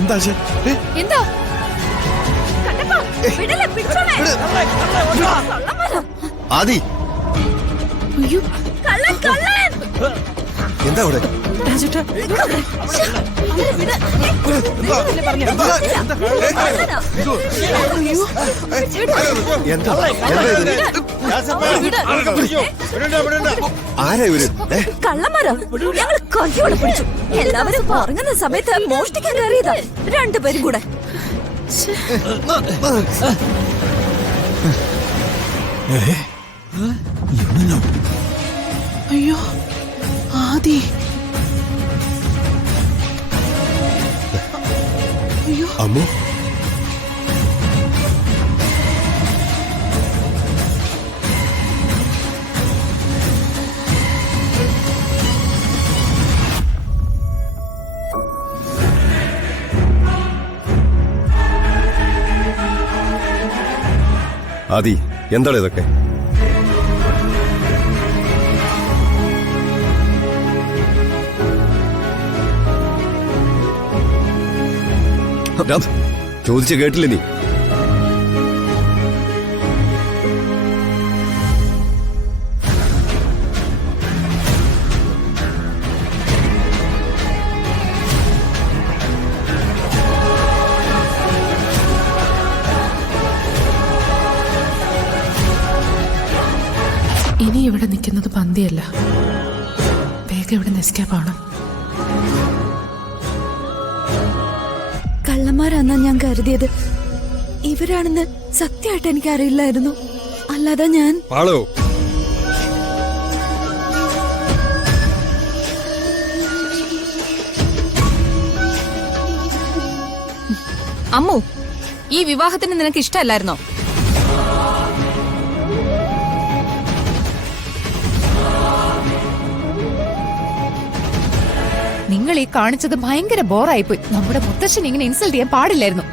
എന്താ എന്താ ആദി അയ്യോ എന്താ അവിടെ ആരാ ഇവര്? കള്ളന്മാരോ? ഞങ്ങൾ കയ്യോടെ പിടിച്ചു. എല്ലാവരും ഉറങ്ങുന്ന സമയത്ത് മോഷ്ടിക്കാൻ കയറിയതാ രണ്ടുപേരും കൂടെ. അയ്യോ ആദി അയ്യോ അമ്മു ആദി എന്താണ് ഇതൊക്കെ? ചോദിച്ചു കേട്ടില്ല നീ? ഇനി ഇവിടെ നിൽക്കുന്നത് പന്തിയല്ല, വേഗം ഇവിടെ എസ്കേപ്പ് ആണ്. കള്ളന്മാരാന്നാ ഞാൻ കരുതിയത്. ഇവരാണെന്ന് സത്യമായിട്ട് എനിക്ക് അറിയില്ലായിരുന്നു. അല്ലാതെ ഞാൻ അമ്മു, ഈ വിവാഹത്തിന് നിനക്ക് ഇഷ്ടമല്ലായിരുന്നോ? നിങ്ങൾ ഈ കാണിച്ചത് ഭയങ്കര ബോറായിപ്പോയി. നമ്മുടെ മുത്തശ്ശൻ ഇങ്ങനെ ഇൻസൾട്ട് ചെയ്യാൻ പാടില്ലായിരുന്നു.